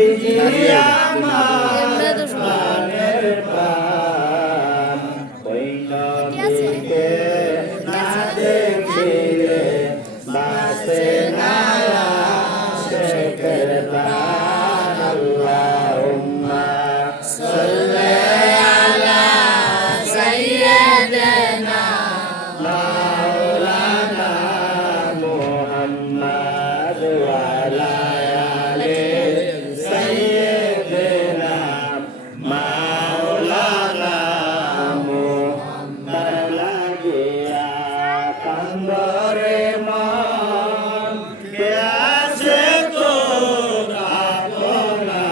নবীজি আমার প্রাণের প্রাণ ওই নবীকে না দেখিলে বাঁচে না আশিকের প্রাণ আল্লাহুম্মা সাল্লি আলা সাইয়্যিদিনা মাওলানা মুহাম্মদ ওয়া আলা আলি সাইয়্যিদিনা মাওলানা মুহাম্মদ লাগিয়া কান্দরে মন কে আছে তোর আপনা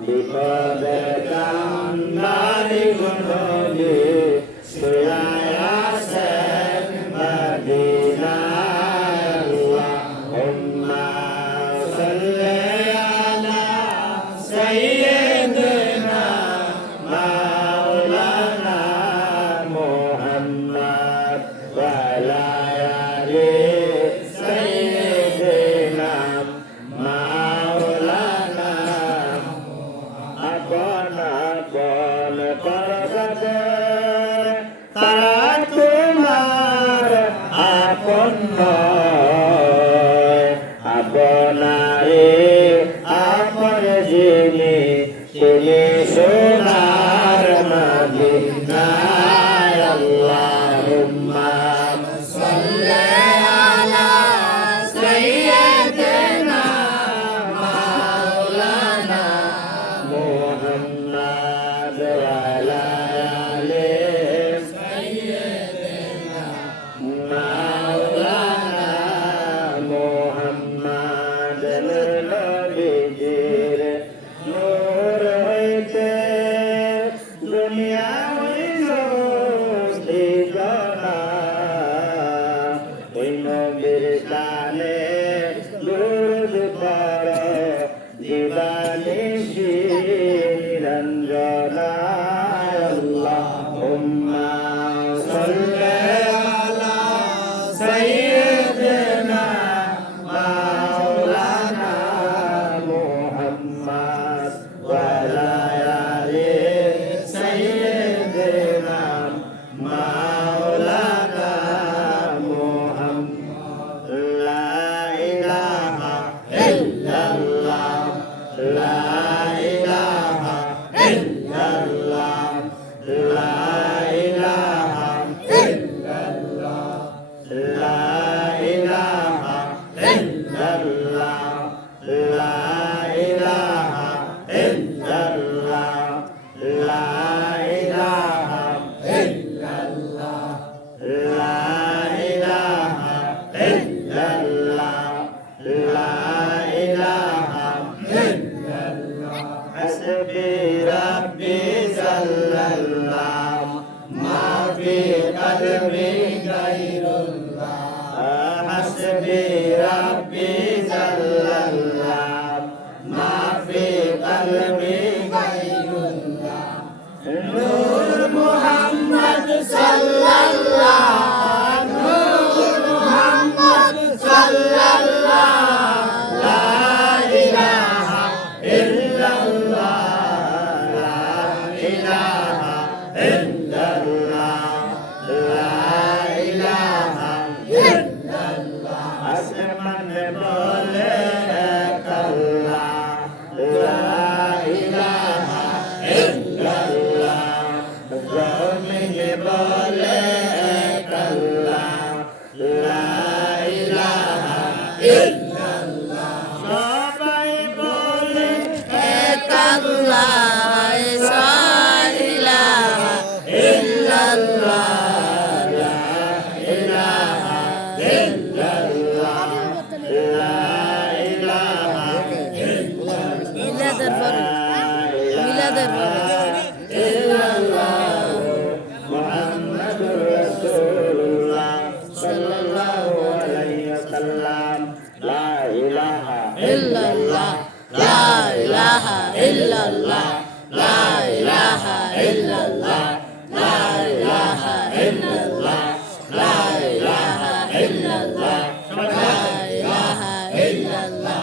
বিপদের কান্দারি গুণে শুয়ায় আছেন মদিনায় আল্লাহুম্মা সাল্লি আলা সাইয়্যিদিনা মাওলানা মুহাম্মদ ওয়া আলা আলি সাইয়্যিদিনা মাওলানা আপন আপন করবে তারা তোমার আপন নয় আপনারে আপন যিনি তিনি সোনার মদিনায় আল্লাহুম্মা সাল্লি আলা সাইয়্যিদিনা মাওলানা মুহাম্মদ ওয়া আলা আলি সাইয়্যিদিনা মাওলানা মুহাম্মদ নবীজির নূর হইতে দুনিয়া হইল সৃজনা ওই নবীর গানে দুরূদ পড়ো দিবানিশি নিরঞ্জনা আল্লাহুম্মা সাল্লি আলা সাইয়্যিদিনা মাওলানা মুহাম্মদ ওয়া আলা আলি সাইয়্যিদিনা মাওলানা মুহাম্মদ লা ইলাহা ইল্লাল্লাহ লা ইলাহা ইল্লাল্লাহ লা ইলাহা ইল্লাল্লাহ লা ইলাহা ইল্লাল্লাহ লা ইলাহা ইল্লাল্লাহ লা ইলাহা ইল্লাল্লাহ লা ইলাহা ইল্লাল্লাহ লা ইলাহা ইল্লাল্লাহ হাসবি রাব্বি জাল্লাল্লাহ মা ফি কলবি গায়রুল্লাহ হাসবি রাব্বি জাল্লাল্লাহ মা ফি কলবি গায়রুল্লাহ নূর মুহাম্মদ সাল্লাল্লাহ নূর মুহাম্মদ সাল্লাল্লাহ লা ইলাহা ইল্লাল্লাহ লা ইলাহা ইল্লাল্লাহ লা ইলাহা ইল্লাল্লাহ আসমানে বলে এক আল্লাহ লা ইলাহা ইল্লাল্লাহ জমিনে বলে এক আল্লাহ লা ইলাহা ইল্লাল্লাহ সবাই বলে এক আল্লাহ লা ইলাহা ইল্লাল্লাহ লা ইলাহা ইল্লাল্লাহ লা ইলাহা ইল্লাল্লাহ মিলাদের ইল্লাল্লাহ মুহাম্মাদুর রাসূলুল্লাহ সাল্লাল্লাহু আলাইহি ওয়াসাল্লাম লা ইলাহা ইল্লাল্লাহ লা ইলাহা ইল্লাল্লাহ লা ইলাহা ইল্লাল্লাহ লা ইলাহা ইল্লাল্লাহ লা ইলাহা ইল্লাল্লাহ লা ইলাহা ইল্লাল্লাহ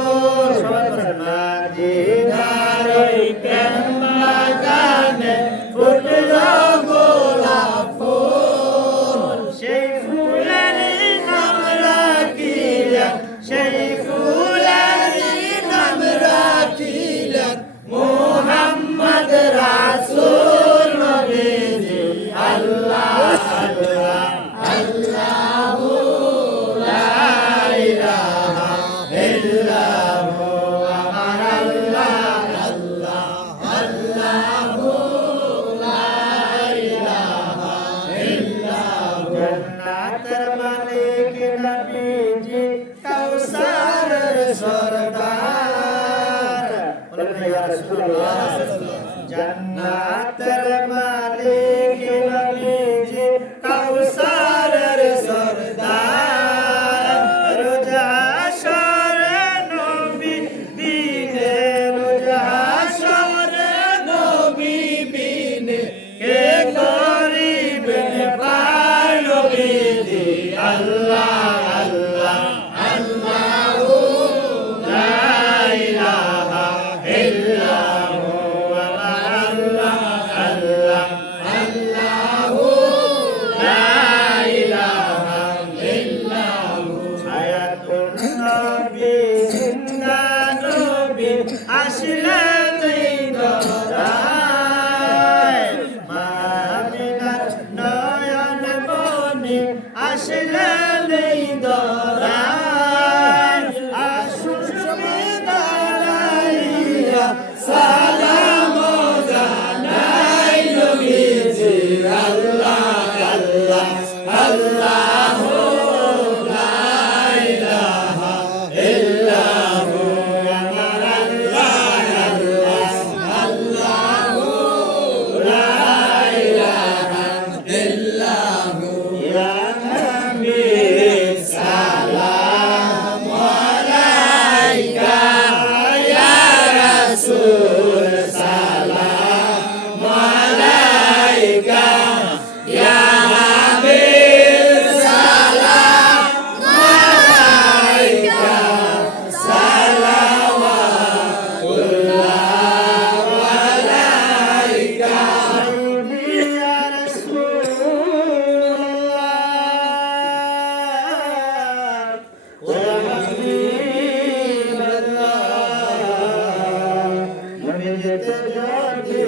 সরদার বলেন না ইয়া রাসূলুল্লাহ জান্নাতের মালিক নবীজি কাউসারের সরদার রোজ হাশরে নবী বিনে রোজ হাশরে নবী বিনে কে করিবেন পার নবীজি আল্লাহ আল্লাহ আল্লাহু লা ইলাহা ইল্লাহু আল্লাহ আল্লাহ আল্লাহু লা ইলাহা ইল্লাহু হায়াতুন নবী জিন্দা নবী আসলেন এই দরায় মা আমিনার নয়ন মনি আসলেন এই দরায় আসুন সবে দাঁড়াইয়া সালাম জানাই নবীজি আল্লাহ আল্লাহ আল্লাহু লা ইলাহা ইল্লাহু আমার আল্লাহ আল্লাহ আল্লাহু লা ইলাহা ইল্লাহু ইয়া নবী সালাম আলাইকা ইয়া রাসূল সালাম আলাইকা ইয়া হাবিব সালাম আলাইকা সালাওয়াতুল্লাহ আলাইকা ইয়া রাসূলুল্লাহ ওয়া হাবিবাল্লাহ নবীতে যদি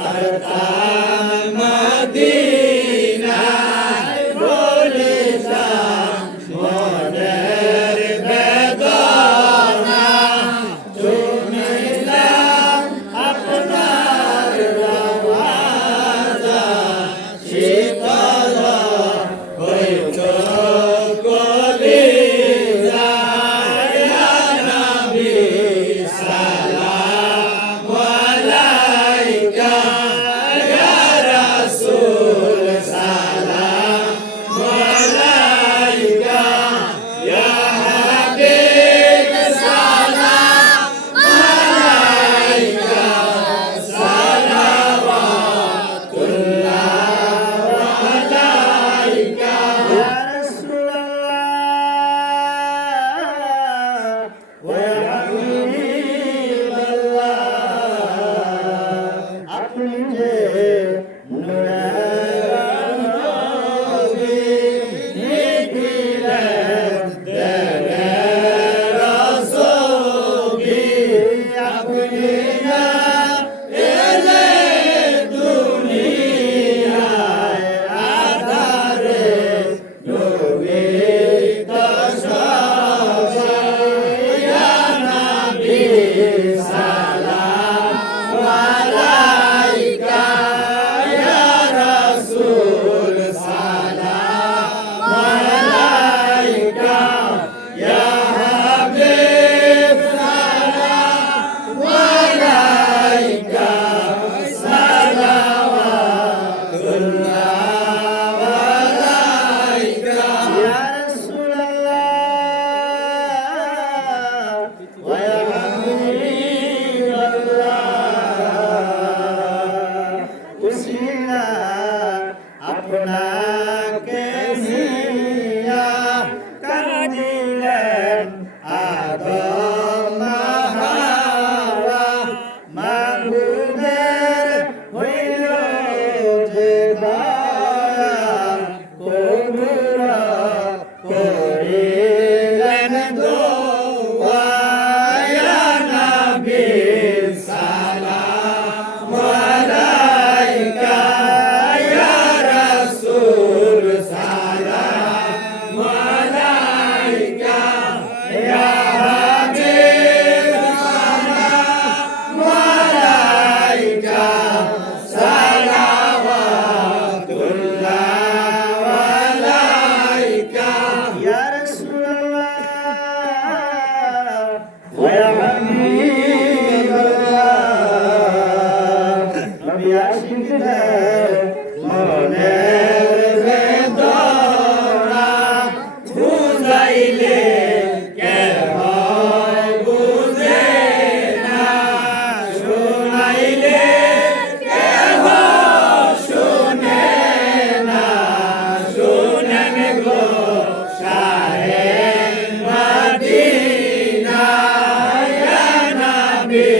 আরতাম মদিনায় বলে যান মনের বেদনা শুনিলাম আপনার আওয়াজ শীতল হইতো কলিজায় ইয়া নবী সালাম আলাইকা ইয়া রাসূল সালাম আলাইকা ইয়া হাবিব সালাম আলাইকা সালাওয়াতুল্লাহ আলাইকা ইয়া রাসূলুল্লাহ ওয়া হাবিবাল্লাহ আপনি যে নূরের নবী নিখিলের দেবের ছবি আপনি না এলে দুনিয়ায় আধারে নবী তো সবাই ইয়া নবী সালাম আলাইকা ইয়া রাসূল সালাম আলাইকা ইয়া হাবিব সালাম আলাইকা সালাওয়াতুল্লাহ আলাইকা ইয়া রাসূলুল্লাহ ওয়া হাবিবাল্লাহ উসিলা আপনাকে নিয়া কাঁদিলেন আদম হাওয়া মাবুদের হইল যে দয়া কবুল করিলেন দোয়া ইয়া নবী সালাম আলাইকা ইয়া রাসূল সালাম আলাইকা ইয়া ওয়া হাবিবাল্লাহ নবী আশিকদের মনের বেদনা বুঝাইলে কে হয় বুঝে না শোনাইলে কে হয় শুনে না শুনেন গো শাহে মদিনা ইয়া নবী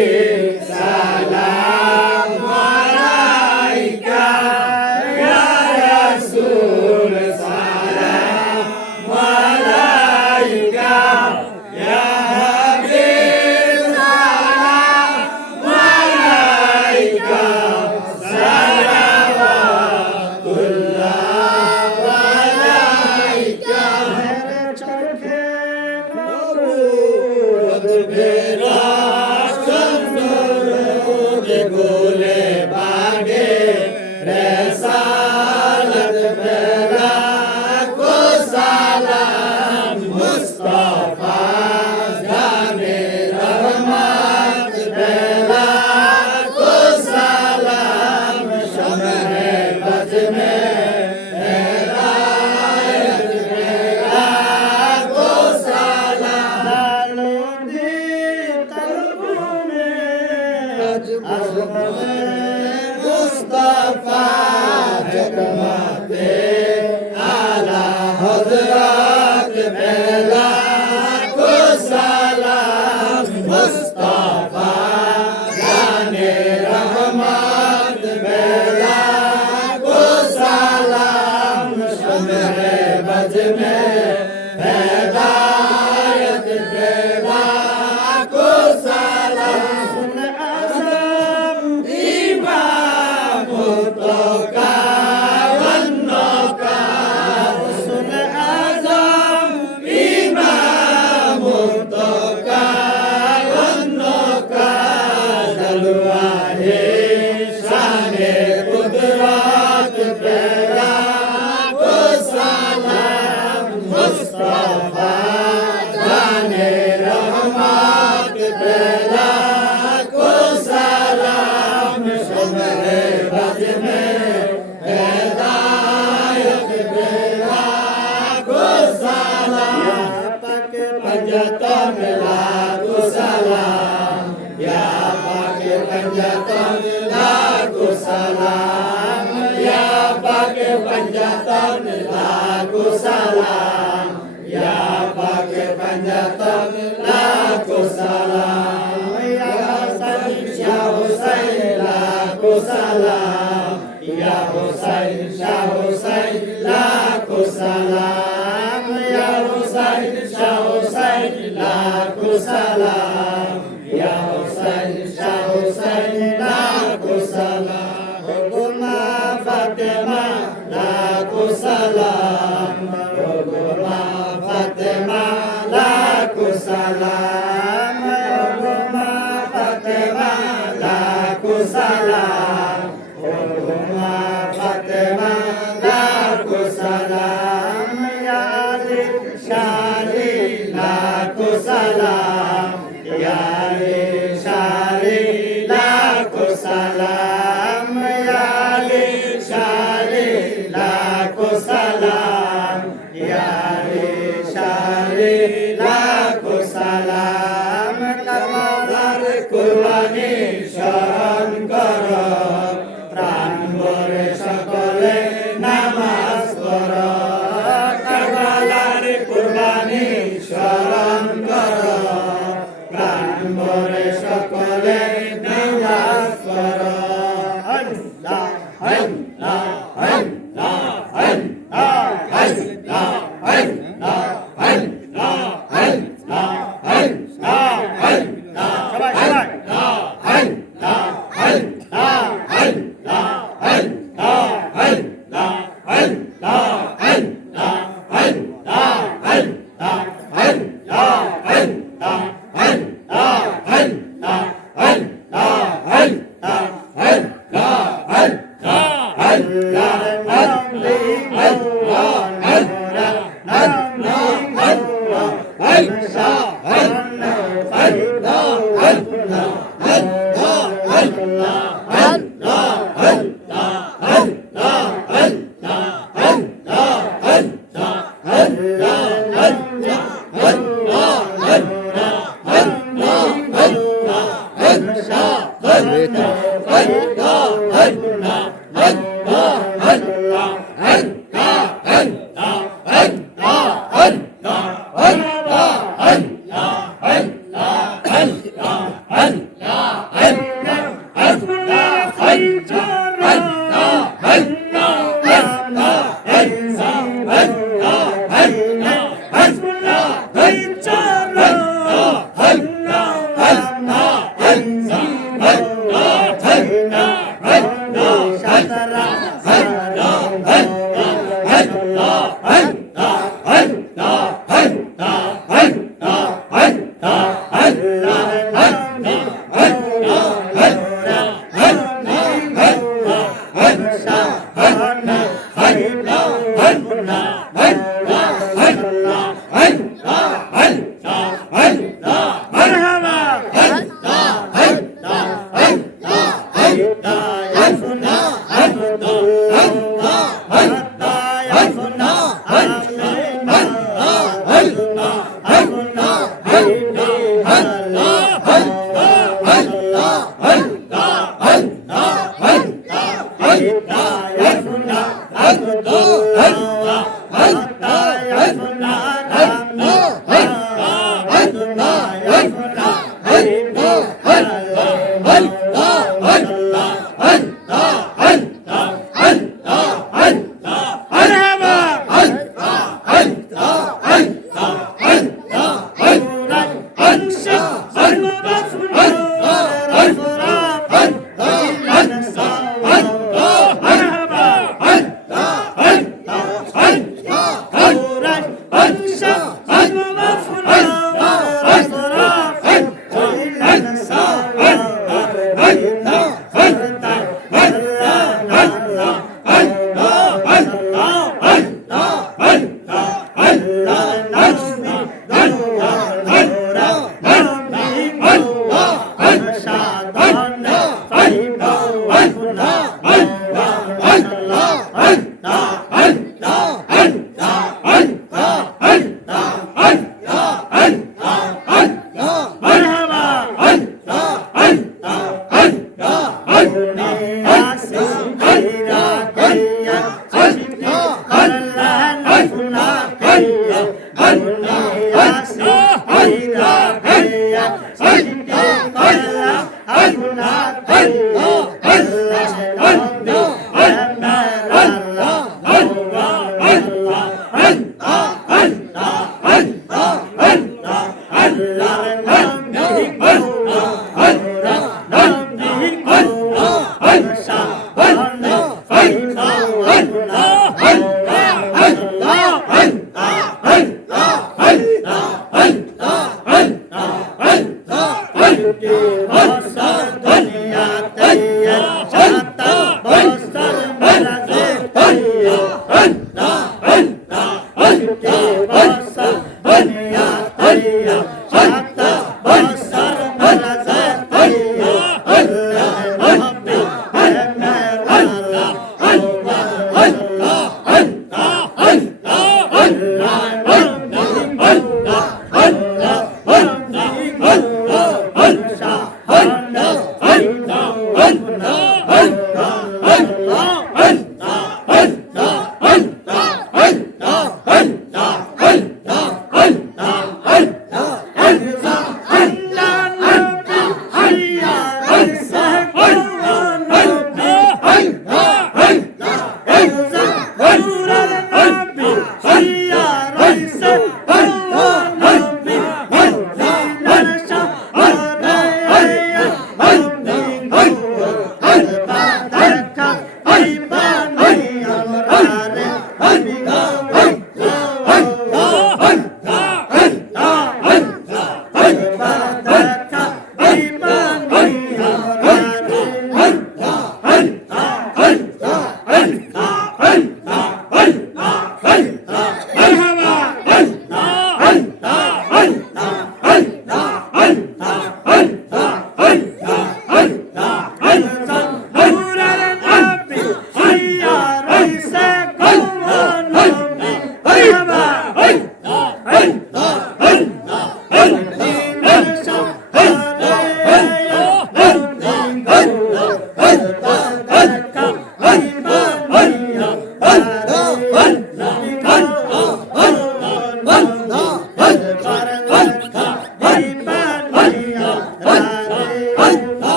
সালাম আলাইকা ইয়া রাসূল সালাম আলাইকা ইয়া হাবিব সালাম আলাইকা সালাওয়াতুল্লাহ আলাইকা চোখে নূর বেরা চন্দ্র গোলে বাগে রেসালত বেলা কো সালাম মুস্তাফা জানে রহমত বেলা কো সালাম শমে বজ মে হেদায়ত বেলা কো সালাম লোদি কলবু মে আজমত মুস্তাফা জগমতে আলা হযরত বেলা কো সালাম মুস্তাফা জানে রহমত বেলা কো সালাম শমে বজ মে হেদায়ত বেলা কো সালাম আযম ইমাম তো কাওয়ান্নকা রসুল আযম ইমাম তো কাওয়ান্নকা জলওয়ায়ে শানে কুদরত বেলা কো সালাম মুস্তাফা জানে রহমত বেলা কো সালাম শমে বজ মে হেদায়ত বেলা কো সালাম পাক पंजतन लाखो सलाम या पाक पंजतन लाखो सलाम या पाक पंजतन लाखो सलाम या पाक पंजतन लाखो सलाम या हसन शाह हुसैन लाखो सलाम या हुसैन शाह हुसैन लाखो सलाम या हुसैन शाह हुसैन लाखो सलाम या हुसैन शाह हुसैन लाखो सलाम हुकुमा फातिमा लाखो सलाम हुकुमा फातिमा लाखो सलाम हुकुमा फातिमा लाखो सलाम हुकुमा फातिमा लाखो सलाम या अली शाली लाखो सलाम या अली शाली लाखो सलाम या अली शाली लाखो सलाम या अली शाली लाखो सलाम करबलार কুরবানি স্মরণ কর প্রাণ ভরে সকলে নামাজ পড় করবলার কুরবানি স্মরণ কর প্রাণ ভরে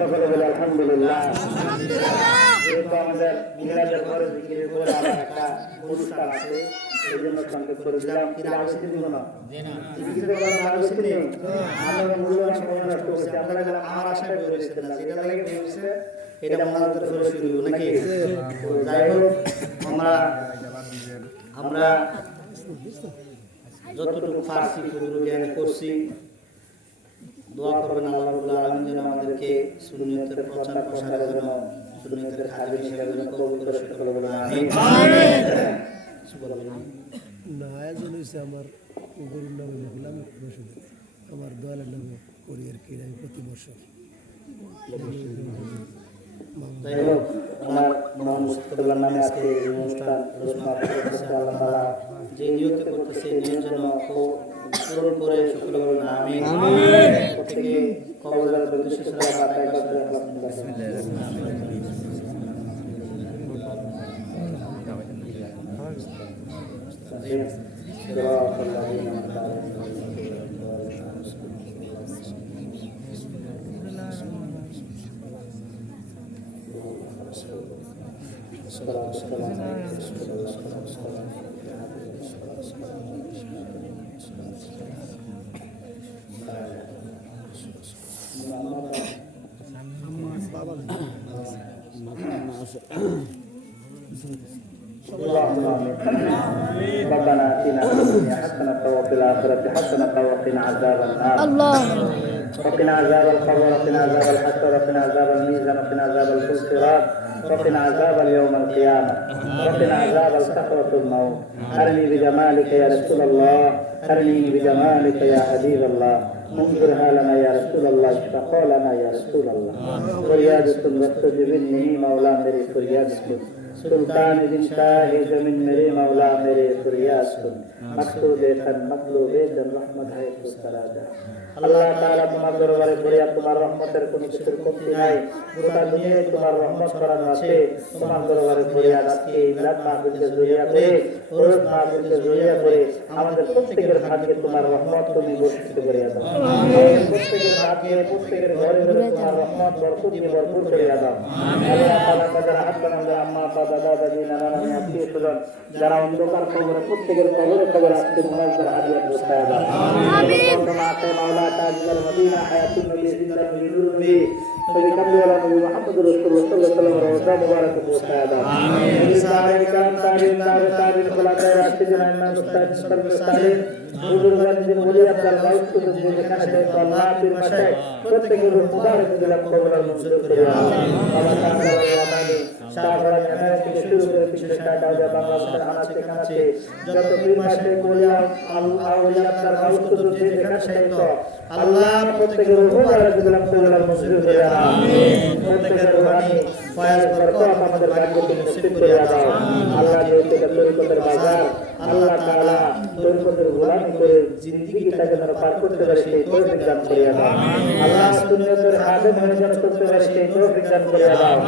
সকলে বলে আলহামদুলিল্লাহ। যেহেতু আমাদের মিলাদের ঘরে জিকিরের পরে আবার একটা অনুষ্ঠান আছে, এই জন্য সংকেত করে দিলাম। কিন্তু আলোচনা দিব না, জিকিরের পরে আলোচনা নেই। আমরা মূল্যবান সময় নষ্ট করছি। আপনারা যারা আমার আশায় বেরিয়েছেন না, যেটা লাগে বেরিয়েছে এটা আমাদের ঘরে শুরু হইব নাকি? যাই হোক, আমরা যতটুকু ফার্সি জ্ঞান করছি, দোয়া করবেন আল্লাহ রাব্বুল আলামিন যেন আমাদেরকে সুন্নাতের প্রচার প্রসারের জন্য, সুন্নাতের খাদিম হিসেবে যেন কবুল করে। সকলে বলেন আমিন। না আয়োজন হয়েছে আমার গরুর নামে বললাম, আমার দয়ালের নামে করি আর কি আমি প্রতি বছর। যাই হোক, আমার মহান মুস্তাফার নামে আজকে এই অনুষ্ঠান ঘোষণা করতেছে। আল্লাহ তাআলা যে নিয়ত করতেছে নিয়ত যেন পূরণ করে। সকলে বলেন আমিন। প্রত্যেকে কবরের উদ্দেশ্যে সালাত আদায় করতে ربنا آتنا في الدنيا حسنة وفي الآخرة حسنة وقنا عذاب النار. وقنا عذاب القبر وقنا عذاب الحشر وقنا عذاب الميزان وقنا عذاب الصراط وقنا عذاب اليوم القيامة وقنا عذاب السكرة الموت. أرني بجمالك يا رسول الله، أرني بجمالك يا حبيب الله، انظرها لنا يا رسول الله، اشفقا لنا يا رسول الله. فریادت واستجب مني مولا میری فریاد سن، سلطان دین شاہ زمین میرے مولا میرے فریاد سن، مقصود خن مطلوب دن رحمت ہے فسرادا। আল্লাহ তাআলা তোমার দরবারে ফরিয়াদ, তোমার রহমতের কোনো কিছুর কমতি নাই। গোটা দুনিয়ায় তোমার রহমত করানো আছে। তোমার দরবারে ফরিয়াদ আজকে এই মিলাদ মাহফিলকে জড়িয়ে করে, ওরস মাহফিলকে জড়িয়ে করে আমাদের প্রত্যেকের ভাগ্যে তোমার রহমত তুমি বর্ষিত করে দাও। আমাদের প্রত্যেকের ভাগ্যে, প্রত্যেকের ঘরে ঘরে তোমার রহমত বরকত দিয়ে ভরপুর করে দাও। আল্লাহ তাআলা যারা হাতবান, যারা আম্মা আব্বা দাদা দাদি নানা নানি আত্মীয় স্বজন যারা অন্ধকার কবরে, প্রত্যেকের কবরে কবরে আজকে মুনাজ্জার হাদিয়া বসায় দাও। আমিন। মাওলা তাজদার মদিনা হায়াতুন নবী জিন্দা নবী নূর নবী নবী কামলিওয়ালা নবী মুহাম্মদ রাসূলুল্লাহ সাল্লাল্লাহু আলাইহি ওয়া সাল্লাম মুবারক বসায় দাও। আমিন। সাহাবায়ে کرام তাবিঈন খুলাফায়ে রাশিদিন আইম্মাতুল মুস্তাকিম বুজুর্গান যিনি ওলি আল্লাহর মাউত যে যেখানে থেকে আল্লাহ পীর মাশায়েখ প্রত্যেকের মুবারক দিলাম কবুল মঞ্জুর করে দাও। আল্লাহ তাআলা শাহজাহান আমেরিকা থেকে শুরু করে পিছনে দাউদা বাংলাদেশের আনাচে কানাচে যত পীর মাশায়েখ ওলিয়া আল্লাহ ওলি আল্লাহর মাউত যে যেখানে থেকে আল্লাহ প্রত্যেকের মুবারক দিলাম কবুল মঞ্জুর করে দাও। আমিন। প্রত্যেকের রুহানি ফয়েজ বরকত আমাদের ভাগ্যে নসিব করে দাও। আল্লাহ যেহেতু তরিকতের বাজার, আল্লাহ তাআলা তরিকতের গোলামি করে জিন্দেগিটাকে যেন পার করতে পারে সেই তৌফিক দান করে দাও। আল্লাহ সুন্নাতের খাদেম হয়ে যেন চলতে পারে সেই তৌফিক দান করে দাও।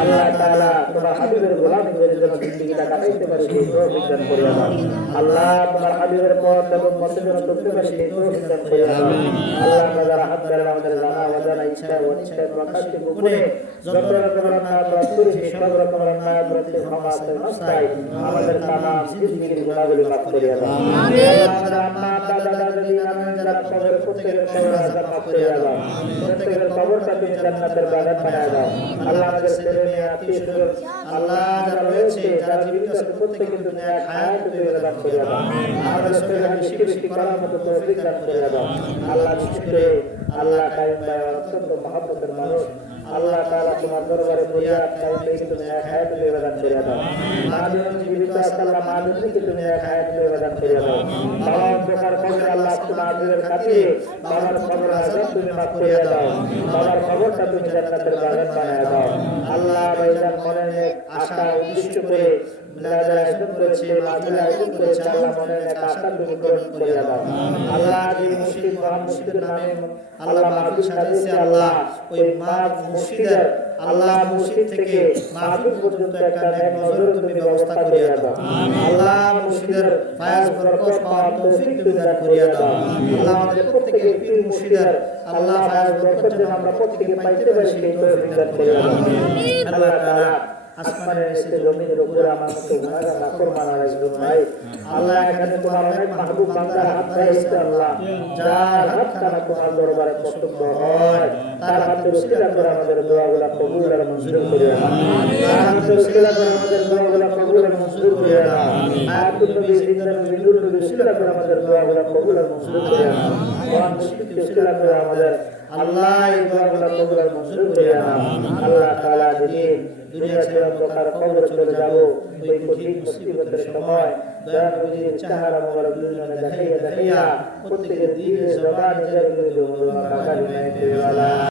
আল্লাহ তাআলা তোমার হাবিবের গোলামি করে যেন জিন্দেগিটা কাটাইতে পারে সেই তৌফিক দান করে দাও। আল্লাহ তোমার হাবিবের পথ এবং পথে যেন চলতে পারে সেই তৌফিক দান করে দাও। আল্লাহ আমরা যারা হাত ধরে আমাদের জানা অজানা ইচ্ছা অনিচ্ছা প্রকাশ্যে গোপনে যত রকমের অন্যায় অপরাধ করেছি, সব রকমের অন্যায় অপরাধকে ক্ষমা আছে নস্তায় আমাদের তামাম জিন্দেগির গুনাহগুলো মাফ করে দাও। আমিন। আমাদের আম্মা আব্বা দাদা দাদি নানা যারা কবরে প্রত্যেকের কবর আযাব মাফ করে দাও প্রত্যেকের কবরটা তুমি জান্নাতের বাগান বানায় দাও আল্লাহ আমাদের ছেলে মেয়ে আত্মীয়-স্বজন আল্লাহ যারা রয়েছে যারা জীবিত আছে প্রত্যেককে তুমি নেক হায়াত তুমি দান করে দাও আমাদের ছেলে বেশি বেশি করার মতো তৌফিক দান করে দাও আল্লাহ বিশেষ করে আল্লাহ কায়েম ভাই অত্যন্ত মহব্বতের মানুষ আল্লাহ তাআলা তোমার দরবারে ফরিয়াদ কায়েম ভাইকে তুমি নেক হায়াত তুমি দান করে দাও মাঝে জীবিত আছে আল্লাহ মাঝে তুমি নেক হায়াত তুমি দান করে দাও বাবা উপকার করে আল্লাহ তোমার আদরের খাতিরে বাবার কবর আযাব তুমি মাফ করে দাও বাবার কবরটা তুমি জান্নাতের বাগান বানায় দাও আল্লাহ ভাইজান মনের নেক আশা উদ্দেশ্য করে মিলাদের আয়োজন করেছে মাহফিল আয়োজন করেছে আল্লাহ মনের নেক আশা তুমি পূরণ করে দাও আল্লাহ যে মুর্শিদ মহান মুর্শিদের নামে আল্লাহ মাহফিল সাজিয়েছে আল্লাহ ওই মুর্শিদের আল্লাহ মুর্শিদ থেকে মাহফিল পর্যন্ত একটা নেক নজর তুমি ব্যবস্থা করে দাও আল্লাহ মুর্শিদের ফায়াজ বরকত পাওয়ার তৌফিক তুমি দান করে দাও আল্লাহ আমাদের প্রত্যেকের পীর মুর্শিদের আল্লাহ ফায়াজ বরকত যেন আমরা প্রত্যেকে পাইতে পারি সেই তৌফিক দান করে দাও আল্লাহ তাআলা আসমানের নিচে জমিনের উপরে আমার মতো গুনাহগার নাফরমান আলাইহিস ভাই আল্লাহ এখানে তোমার অনেক মাহবুব বান্দার হাত রয়েছে আল্লাহ যার হাত দ্বারা তোমার দরবারে পছন্দ হয় তার হাতে উসিলা করে আমাদের দোয়াগুলো কবুল আর মঞ্জুর করে দাও তার হাতে উসিলা করে আমাদের দোয়াগুলো কবুল আর মঞ্জুর করে দাও আয়াতুল নবী জিন্দার নবীর নবী উসিলা করে আমাদের দোয়াগুলো কবুল আর মঞ্জুর করে দাও কোরআন মুশকিল উসিলা করে আমাদের আল্লাহ এই দোয়াগুলো কবুল আর মঞ্জুর করে দাও আল্লাহ তাআলা যেদিন দুনিয়া ছেড়ে অন্ধকার কবরে চলে যাব ওই কঠিন মুসিবতের সময় দয়া করে চেহারা মোবারক দুনিয়াতে দেখাইয়া প্রত্যেকের দিলে জবান নিজের করে দেবো কাকা